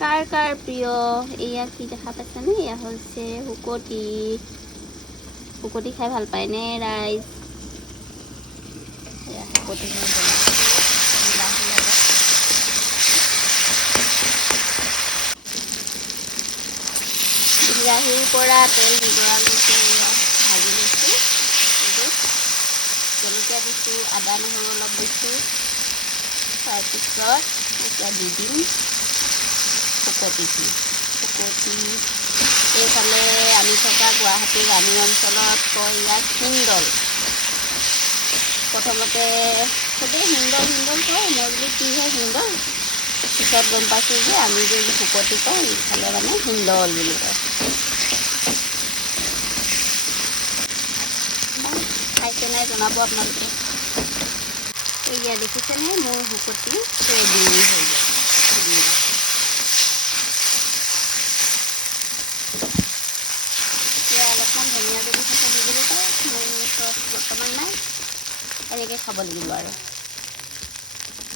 কাৰ কাৰ প্ৰিয় এয়া কি দেখা পাইছেনে? এয়া হৈছে শুকতি। শুকতি খাই ভাল পায়নে ৰাইজ? এয়া শুকতি বিলাহীৰ পৰা তেল নিগৰালৈকে ভাজি লৈছোঁ। জলকীয়া দিছোঁ, আদা নহৰু অলপ দিছোঁ। তাৰপিছত এতিয়া দি দিম শুকতিখিনি। এইফালে আমি থকা গুৱাহাটী ৰাণী অঞ্চলত কয় ইয়াক হিন্দল। প্ৰথমতে চবেই হিন্দল হিন্দল কয়, মই বোলো কি হয় হিন্দল। পিছত গম পাইছোঁ যে আমি যে শুকতি কওঁ ইফালে মানে হিন্দল বুলি কয়। খাইছে নাই জনাব আপোনালোকে। এয়া দেখিছেনে মোৰ শুকতি ৰেডি হৈ গ'ল। এতিয়া অলপমান ধনিয়া যদি থাকে দি দিব পাৰে, মোৰ ওচৰত বৰ্তমান নাই। এনেকৈ খাব লাগিব আৰু।